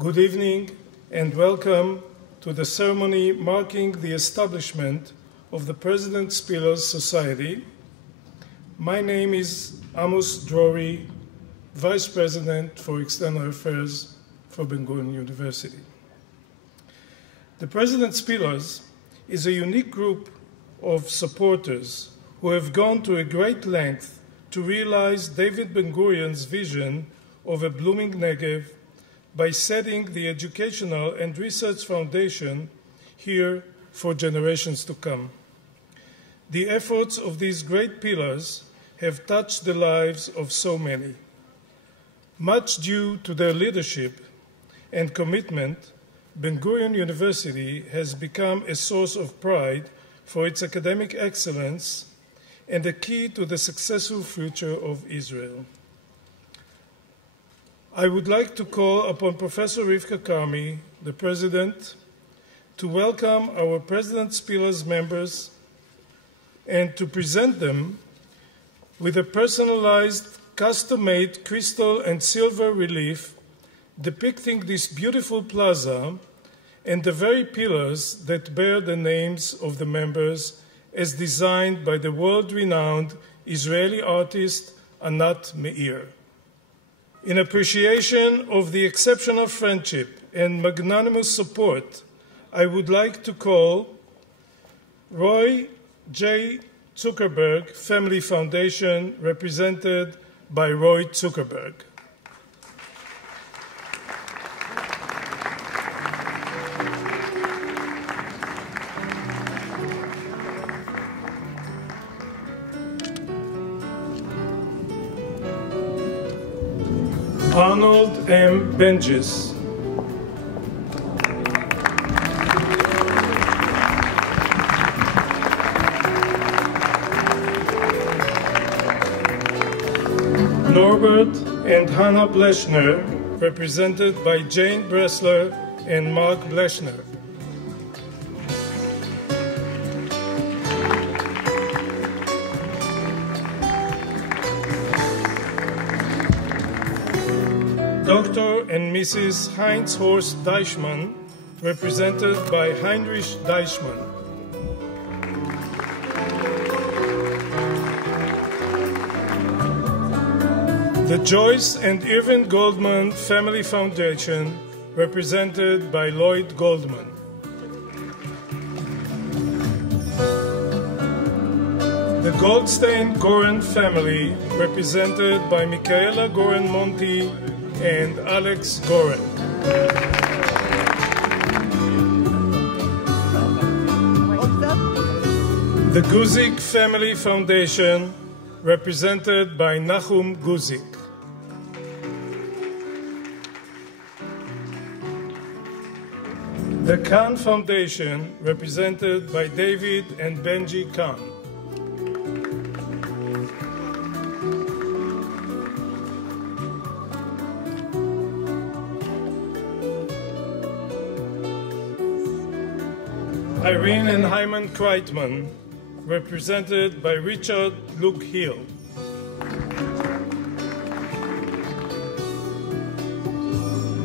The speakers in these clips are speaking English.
Good evening and welcome to the ceremony marking the establishment of the President Spiller's Society. My name is Amos Drury, Vice President for External Affairs for Ben-Gurion University. The President Spillers is a unique group of supporters who have gone to a great length to realize David Ben-Gurion's vision of a blooming Negev by setting the educational and research foundation here for generations to come. The efforts of these great pillars have touched the lives of so many. Much due to their leadership and commitment, Ben-Gurion University has become a source of pride for its academic excellence and a key to the successful future of Israel. I would like to call upon Professor Rivka Karmi, the President, to welcome our President Spiller's members and to present them with a personalized, custom-made crystal and silver relief depicting this beautiful plaza and the very pillars that bear the names of the members as designed by the world-renowned Israeli artist Anat Meir. In appreciation of the exceptional friendship and magnanimous support, I would like to call Roy J. Zuckerberg Family Foundation, represented by Roy Zuckerberg. Arnold M. Benjes. Norbert and Hannah Bleshner, represented by Jane Bressler and Mark Bleshner. Dr. and Mrs. Heinz Horst Deichmann, represented by Heinrich Deichmann. The Joyce and Irvin Goldman Family Foundation, represented by Lloyd Goldman. The Goldstein-Goren family, represented by Michaela Goren-Monti and Alex Goren. The Guzik Family Foundation, represented by Nachum Guzik. The Kahn Foundation, represented by David and Benji Kahn. Irene and Hyman Kreitman, represented by Richard Luke Hill.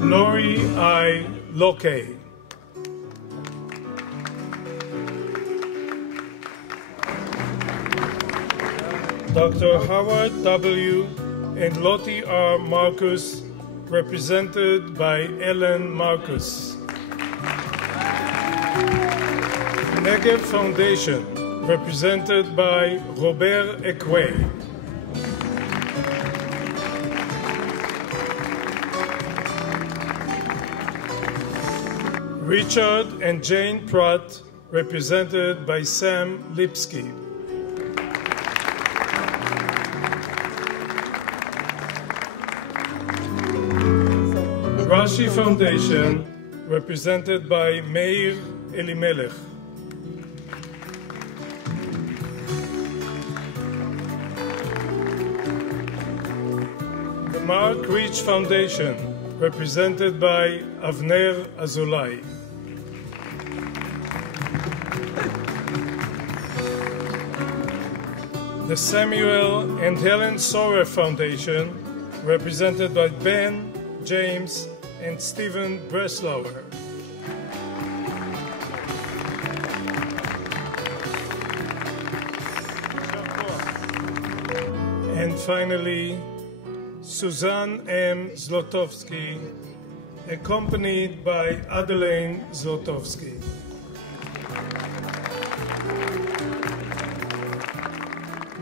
Lori I. Locke. Dr. Howard W. and Lottie R. Marcus, represented by Ellen Marcus. Negev Foundation, represented by Robert Ekwe. Richard and Jane Pratt, represented by Sam Lipsky. Rashi Foundation, represented by Meir Elimelech. The Mark Rich Foundation, represented by Avner Azulay. The Samuel and Helen Sorer Foundation, represented by Ben, James, and Stephen Breslauer. And finally, Suzanne M. Zlotowski, accompanied by Adelaine Zlotowski.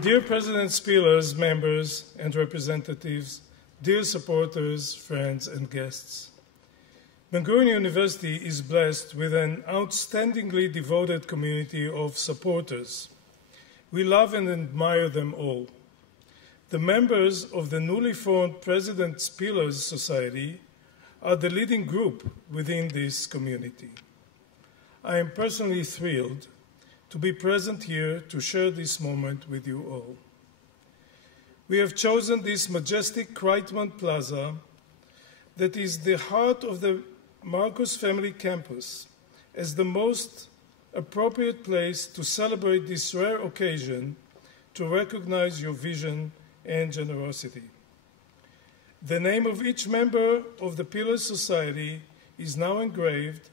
Dear President Spiller's members and representatives, dear supporters, friends, and guests, Ben-Gurion University is blessed with an outstandingly devoted community of supporters. We love and admire them all. The members of the newly formed President Spiller's Society are the leading group within this community. I am personally thrilled to be present here to share this moment with you all. We have chosen this majestic Kreitman Plaza that is the heart of the Marcus Family Campus as the most appropriate place to celebrate this rare occasion to recognize your vision and generosity. The name of each member of the Pillars Society is now engraved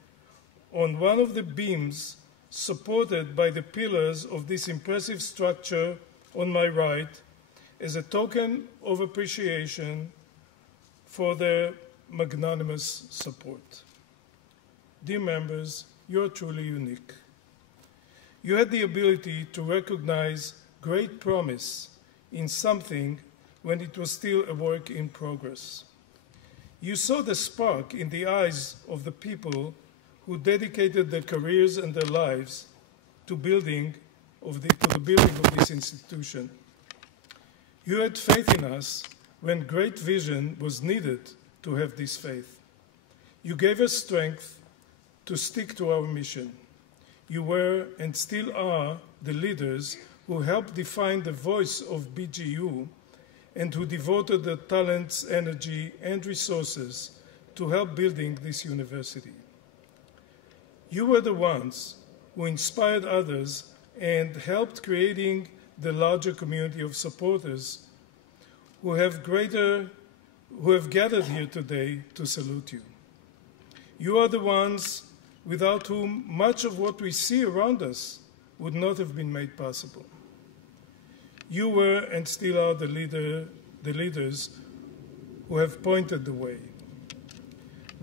on one of the beams supported by the pillars of this impressive structure on my right as a token of appreciation for their magnanimous support. Dear members, you're truly unique. You had the ability to recognize great promise in something when it was still a work in progress. You saw the spark in the eyes of the people who dedicated their careers and their lives to the building of this institution. You had faith in us when great vision was needed to have this faith. You gave us strength to stick to our mission. You were and still are the leaders who helped define the voice of BGU and who devoted their talents, energy, and resources to help building this university. You were the ones who inspired others and helped creating the larger community of supporters who have gathered here today to salute you. You are the ones without whom much of what we see around us would not have been made possible. You were and still are the leaders who have pointed the way.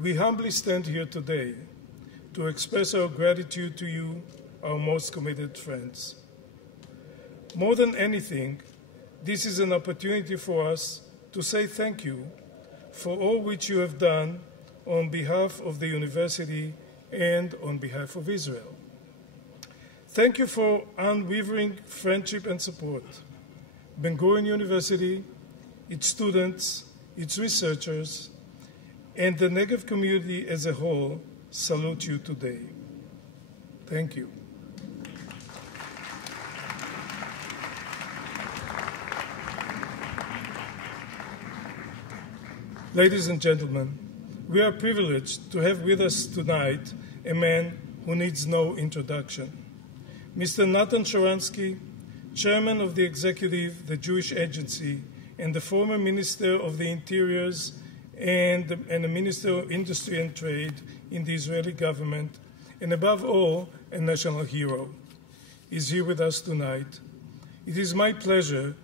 We humbly stand here today to express our gratitude to you, our most committed friends. More than anything, this is an opportunity for us to say thank you for all which you have done on behalf of the university and on behalf of Israel. Thank you for unwavering friendship and support. Ben-Gurion University, its students, its researchers, and the Negev community as a whole salute you today. Thank you. Ladies and gentlemen, we are privileged to have with us tonight a man who needs no introduction. Mr. Natan Sharansky, Chairman of the Executive, the Jewish Agency, and the former Minister of the Interiors and the Minister of Industry and Trade in the Israeli government, and above all, a national hero, is here with us tonight. It is my pleasure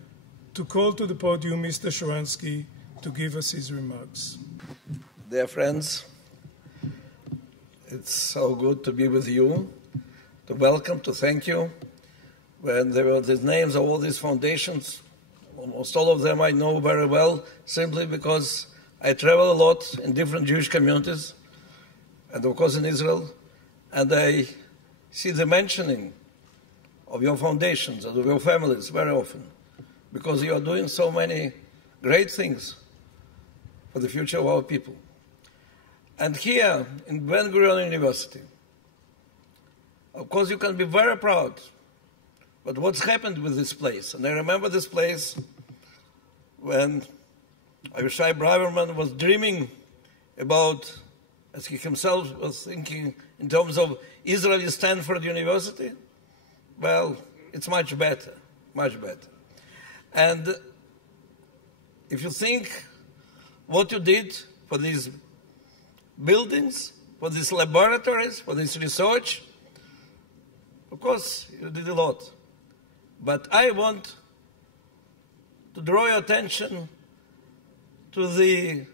to call to the podium Mr. Sharansky to give us his remarks. Dear friends, it's so good to be with you, to welcome, to thank you. When there were the names of all these foundations, almost all of them I know very well, simply because I travel a lot in different Jewish communities, and of course in Israel, and I see the mentioning of your foundations and of your families very often, because you are doing so many great things for the future of our people. And here in Ben-Gurion University, of course you can be very proud. But what's happened with this place? And I remember this place when Avishai Braverman was dreaming about, as he himself was thinking, in terms of Israeli Stanford University. Well, it's much better, much better. And if you think what you did for these buildings, for these laboratories, for this research. Of course, you did a lot. But I want to draw your attention to the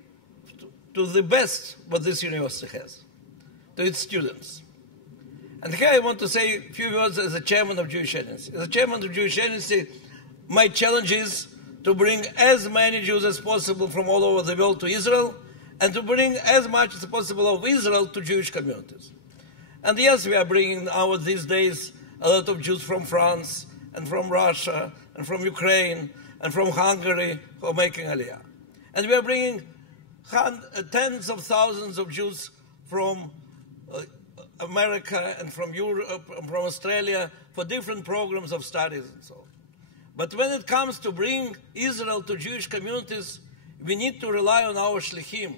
best what this university has, to its students. And here I want to say a few words as a chairman of Jewish Agency. As a chairman of Jewish Agency, my challenge is to bring as many Jews as possible from all over the world to Israel, and to bring as much as possible of Israel to Jewish communities. And yes, we are bringing now these days a lot of Jews from France, and from Russia, and from Ukraine, and from Hungary who are making Aliyah. And we are bringing tens of thousands of Jews from America and from Europe and from Australia for different programs of studies and so on. But when it comes to bring Israel to Jewish communities, we need to rely on our shlichim,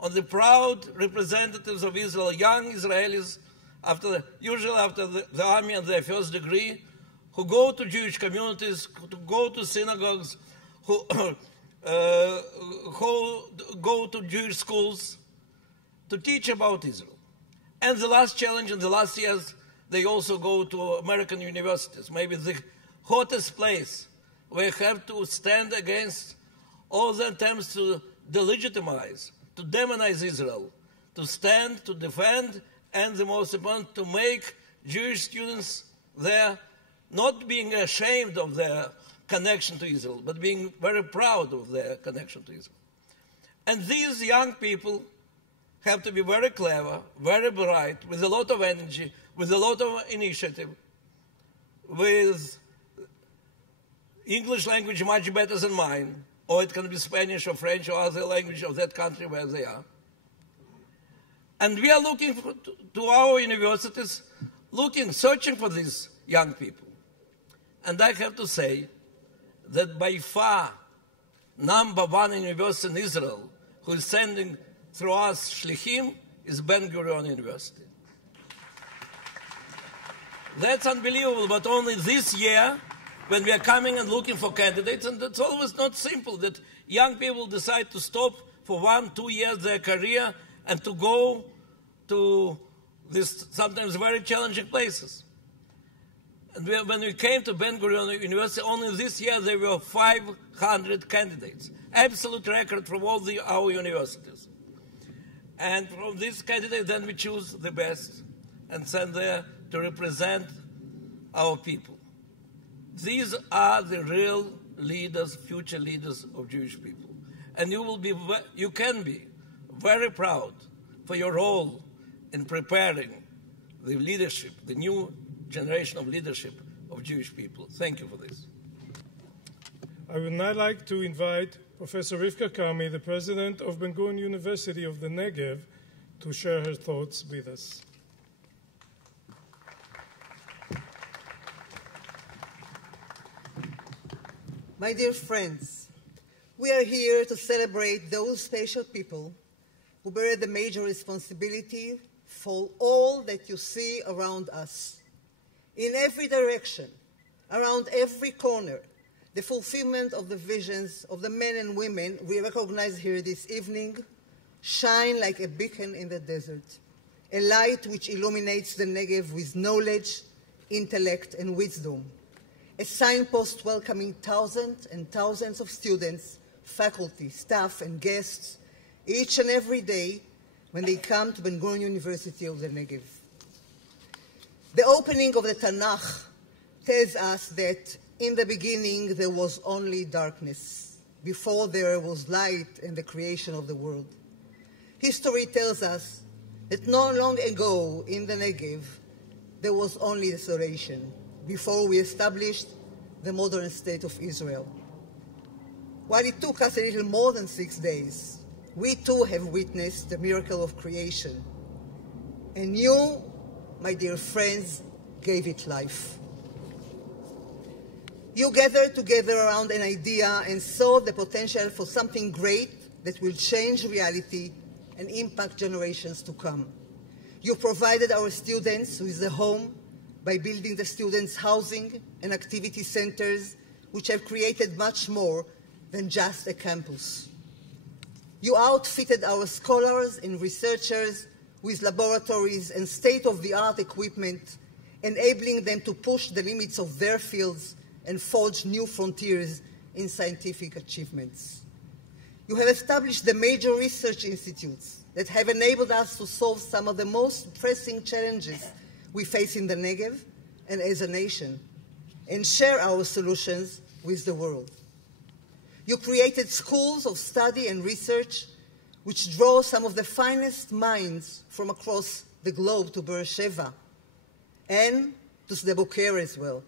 on the proud representatives of Israel, young Israelis, usually after the army and their first degree, who go to Jewish communities, who go to synagogues, who go to Jewish schools to teach about Israel. And the last challenge in the last years, they also go to American universities, maybe the hottest place where you have to stand against all the attempts to delegitimize, to demonize Israel, to stand, to defend, and the most important, to make Jewish students there not being ashamed of their connection to Israel, but being very proud of their connection to Israel. And these young people have to be very clever, very bright, with a lot of energy, with a lot of initiative, with English language much better than mine, or it can be Spanish or French or other language of that country where they are. And we are looking to our universities, searching for these young people. And I have to say that by far, number one university in Israel who is sending through us shlichim is Ben-Gurion University. That's unbelievable, but only this year, when we are coming and looking for candidates, and it's always not simple that young people decide to stop for 1-2 years their career and to go to these sometimes very challenging places. And when we came to Ben-Gurion University, only this year there were 500 candidates, absolute record from all our universities. And from these candidates, then we choose the best and send there to represent our people. These are the real leaders, future leaders of Jewish people. And you can be very proud for your role in preparing the leadership, the new generation of leadership of Jewish people. Thank you for this. I would now like to invite Professor Rivka Karmi, the president of Ben-Gurion University of the Negev, to share her thoughts with us. My dear friends, we are here to celebrate those special people who bear the major responsibility for all that you see around us. In every direction, around every corner, the fulfillment of the visions of the men and women we recognize here this evening shine like a beacon in the desert, a light which illuminates the Negev with knowledge, intellect, and wisdom, a signpost welcoming thousands and thousands of students, faculty, staff, and guests each and every day when they come to Ben-Gurion University of the Negev. The opening of the Tanakh tells us that in the beginning there was only darkness, before there was light in the creation of the world. History tells us that not long ago in the Negev there was only desolation, before we established the modern state of Israel. While it took us a little more than 6 days, we too have witnessed the miracle of creation. And you, my dear friends, gave it life. You gathered together around an idea and saw the potential for something great that will change reality and impact generations to come. You provided our students with a home by building the students' housing and activity centers, which have created much more than just a campus. You outfitted our scholars and researchers with laboratories and state-of-the-art equipment, enabling them to push the limits of their fields and forge new frontiers in scientific achievements. You have established the major research institutes that have enabled us to solve some of the most pressing challenges we face in the Negev and as a nation, and share our solutions with the world. You created schools of study and research which draw some of the finest minds from across the globe to Beersheba and to Sde Boker as well,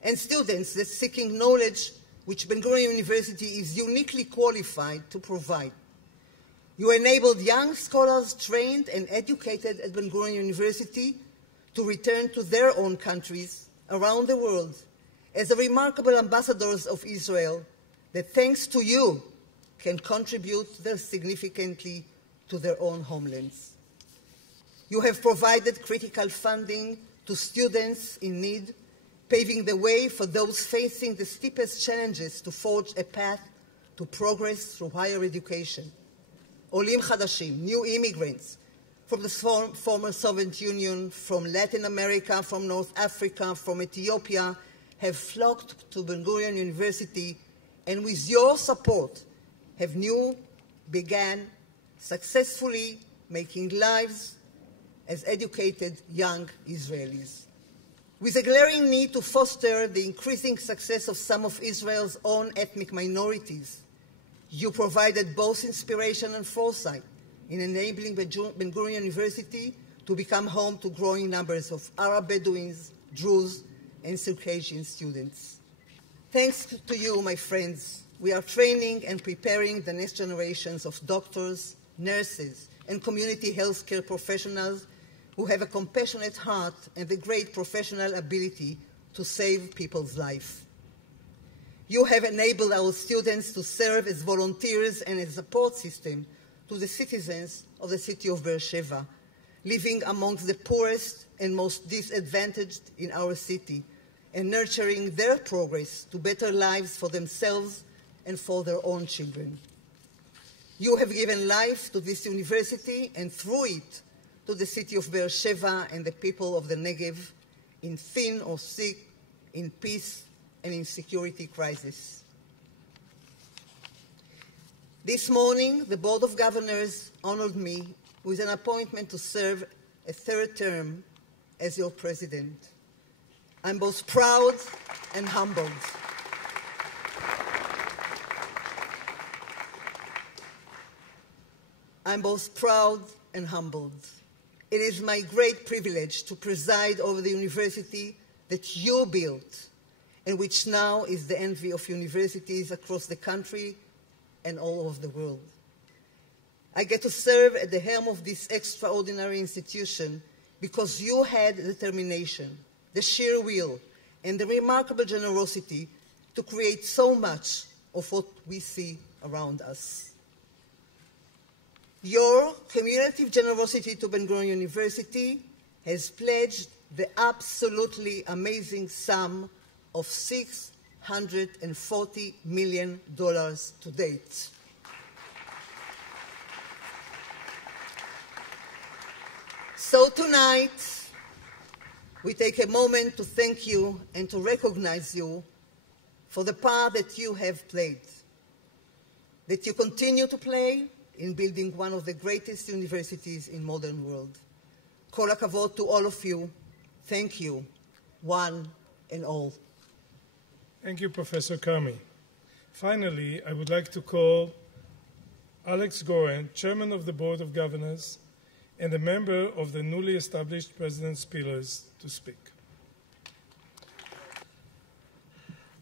and students that seeking knowledge which Ben-Gurion University is uniquely qualified to provide. You enabled young scholars trained and educated at Ben-Gurion University to return to their own countries around the world as the remarkable ambassadors of Israel that, thanks to you, can contribute significantly to their own homelands. You have provided critical funding to students in need, paving the way for those facing the steepest challenges to forge a path to progress through higher education. Olim Chadashim, new immigrants from the former Soviet Union, from Latin America, from North Africa, from Ethiopia, have flocked to Ben-Gurion University, and with your support have began successfully making lives as educated young Israelis. With a glaring need to foster the increasing success of some of Israel's own ethnic minorities, you provided both inspiration and foresight in enabling Ben-Gurion University to become home to growing numbers of Arab Bedouins, Druze, and Circassian students. Thanks to you, my friends, we are training and preparing the next generations of doctors, nurses, and community healthcare professionals who have a compassionate heart and the great professional ability to save people's life. You have enabled our students to serve as volunteers and a support system to the citizens of the city of Beersheba, living amongst the poorest and most disadvantaged in our city, and nurturing their progress to better lives for themselves and for their own children. You have given life to this university and through it to the city of Beersheba and the people of the Negev, in thin or thick, in peace and in security crisis. This morning, the Board of Governors honored me with an appointment to serve a third term as your president. I'm both proud and humbled. I'm both proud and humbled. It is my great privilege to preside over the university that you built, and which now is the envy of universities across the country and all over the world. I get to serve at the helm of this extraordinary institution because you had the determination, the sheer will, and the remarkable generosity to create so much of what we see around us. Your cumulative generosity to Ben-Gurion University has pledged the absolutely amazing sum of $640 million to date. So tonight, we take a moment to thank you and to recognize you for the part that you have played, that you continue to play in building one of the greatest universities in modern world. Kol hakavod to all of you. Thank you, one and all. Thank you, Professor Karmi. Finally, I would like to call Alex Goren, Chairman of the Board of Governors and a member of the newly established President's Pillars, to speak.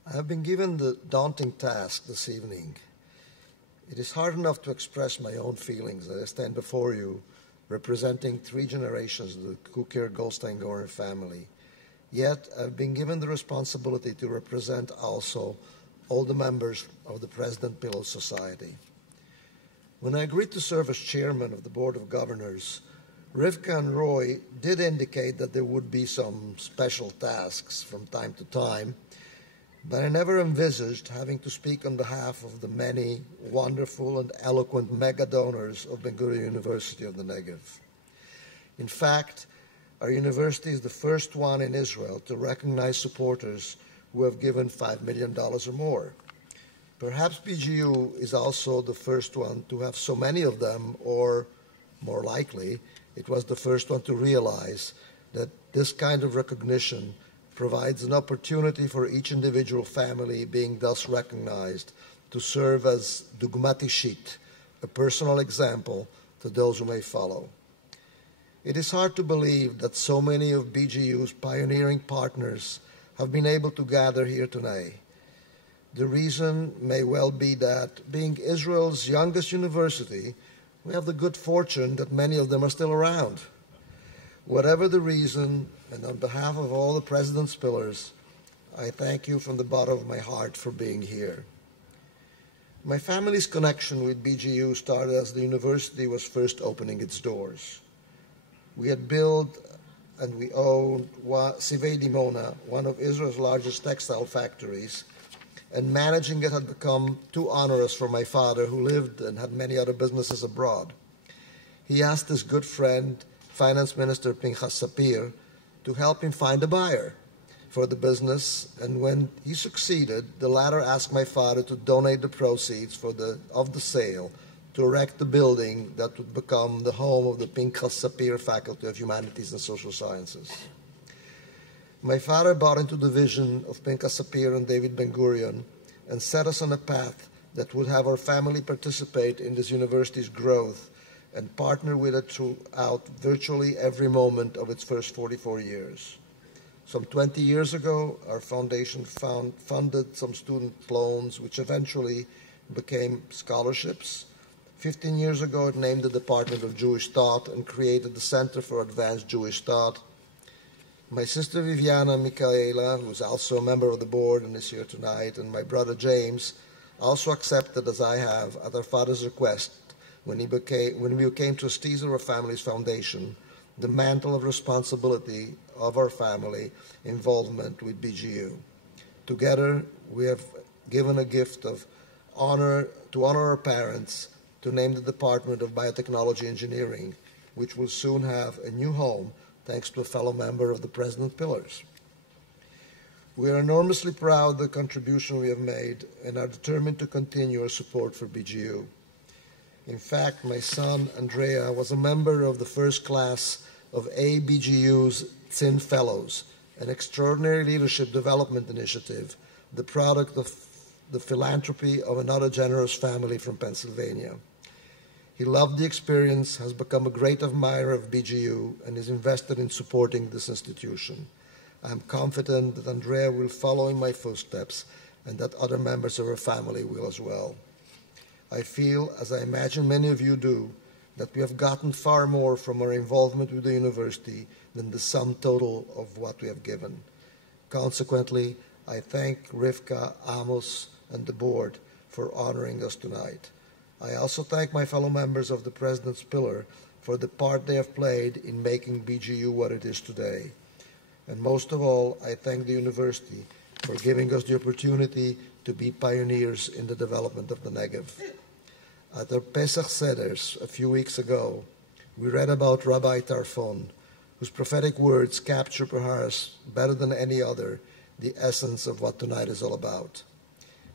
I have been given the daunting task this evening. It is hard enough to express my own feelings as I stand before you, representing 3 generations of the Kukir-Goldstein-Goren family. Yet, I've been given the responsibility to represent also all the members of the President Pillars Society. When I agreed to serve as chairman of the Board of Governors, Rivka and Roy did indicate that there would be some special tasks from time to time, but I never envisaged having to speak on behalf of the many wonderful and eloquent mega donors of Ben-Gurion University of the Negev. In fact, our university is the first one in Israel to recognize supporters who have given $5 million or more. Perhaps BGU is also the first one to have so many of them, or more likely, it was the first one to realize that this kind of recognition provides an opportunity for each individual family being thus recognized to serve as dugmat ishit, a personal example to those who may follow. It is hard to believe that so many of BGU's pioneering partners have been able to gather here today. The reason may well be that, being Israel's youngest university, we have the good fortune that many of them are still around. Whatever the reason, and on behalf of all the President's Pillars, I thank you from the bottom of my heart for being here. My family's connection with BGU started as the university was first opening its doors. We had built and we owned Sivei Dimona, one of Israel's largest textile factories, and managing it had become too onerous for my father, who lived and had many other businesses abroad. He asked his good friend, Finance Minister Pinchas Sapir, to help him find a buyer for the business, and when he succeeded, the latter asked my father to donate the proceeds of the sale to erect the building that would become the home of the Pinchas Sapir Faculty of Humanities and Social Sciences. My father bought into the vision of Pinchas Sapir and David Ben-Gurion and set us on a path that would have our family participate in this university's growth and partner with it throughout virtually every moment of its first 44 years. Some 20 years ago, our foundation funded some student loans, which eventually became scholarships. 15 years ago, it named the Department of Jewish Thought and created the Center for Advanced Jewish Thought. My sister Viviana Michaela, who is also a member of the board and is here tonight, and my brother James, also accepted, as I have, at our father's request, when we became trustees of our family's foundation, the mantle of responsibility of our family involvement with BGU. Together, we have given a gift of honor to honor our parents, to name the Department of Biotechnology Engineering, which will soon have a new home thanks to a fellow member of the President's Pillars. We are enormously proud of the contribution we have made and are determined to continue our support for BGU. In fact, my son, Andrea, was a member of the first class of ABGU's Tzin Fellows, an extraordinary leadership development initiative, the product of the philanthropy of another generous family from Pennsylvania. He loved the experience, has become a great admirer of BGU, and is invested in supporting this institution. I am confident that Andrea will follow in my footsteps and that other members of her family will as well. I feel, as I imagine many of you do, that we have gotten far more from our involvement with the university than the sum total of what we have given. Consequently, I thank Rivka, Amos, and the board for honoring us tonight. I also thank my fellow members of the President's Pillar for the part they have played in making BGU what it is today. And most of all, I thank the university for giving us the opportunity to be pioneers in the development of the Negev. At our Pesach Seders a few weeks ago, we read about Rabbi Tarfon, whose prophetic words capture perhaps better than any other the essence of what tonight is all about.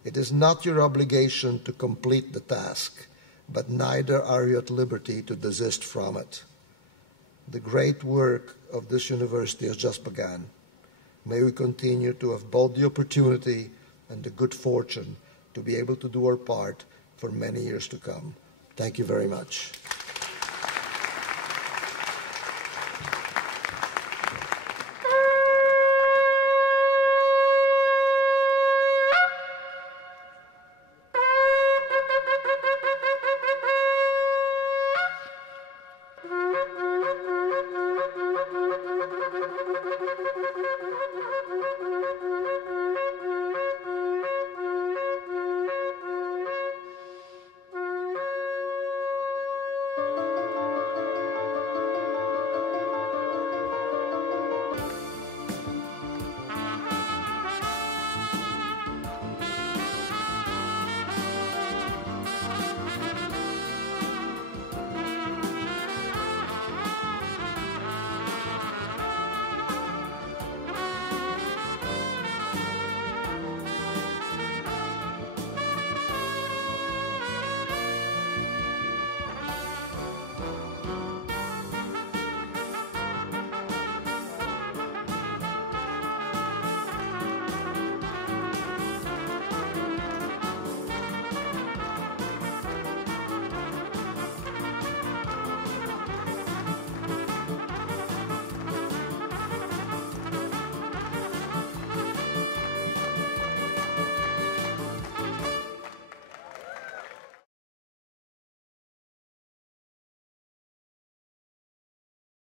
It is not your obligation to complete the task, but neither are you at liberty to desist from it. The great work of this university has just begun. May we continue to have both the opportunity and the good fortune to be able to do our part for many years to come. Thank you very much.